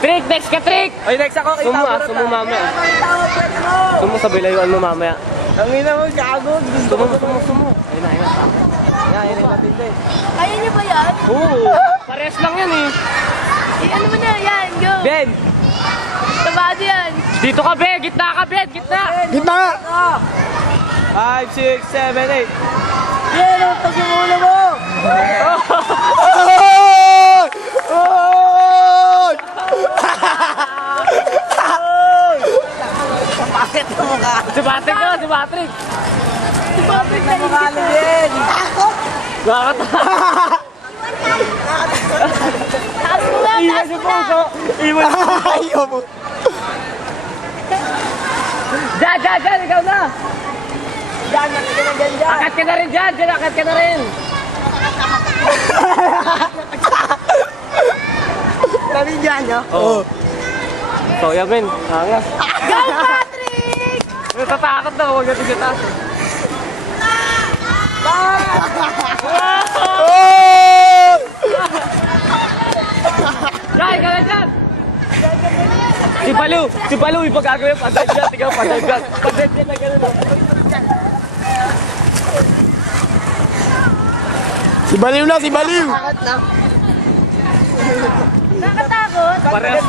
Trick, next ka, trick! Ay, next ako. Sumo mamaya. Sumo sa bilayuan mo mamaya. Ang ina mo, gago. Sumo. Ayun na. Yan yung matindi. Kaya niyo ba yan? Oo. Pares lang yan eh. Ano mo na yan? Go! Ben! Tabado yan! Dito ka, be! Gitna ka, be! Gitna! Gitna nga! 5, 6, 7, 8. Yan, ang tagin mo ulo mo! Oy! Oy! Bakit mo mukha? Si Patrick na, si Patrick! Si Patrick na Mukha na din! Bakit? Taas mo na! Taas mo na! Ayaw mo. Diyan! Ikaw na! Yan, nakikita na dyan dyan! Akat ka na rin dyan! Akat ka na rin! Kami dyan, no? Oo. So, yamin. Angas. Go, Patrick! Natatakot na. Huwag natin sa taas. Oy! Diyan! Ikaw na dyan! Si Balu, yung pagkagawin, pa-dive yan. Tingnan, pa-dive yan. Pa-dive yan na gano'n. Si Baliw na, si Baliw! Nakatakot? Parehas.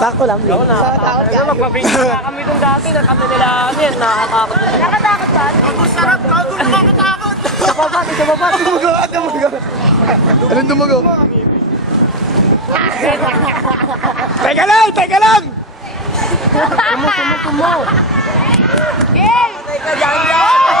Sakto lang, Ikaw na. Ano, magpapingin na kami itong dati. Na kami nila, ano yan, nakakatakot. Nakatakot ba? Sa baba. Dumugo. Anong dumugo? Teka lang! Tumo. Game! Teka dyan dyan!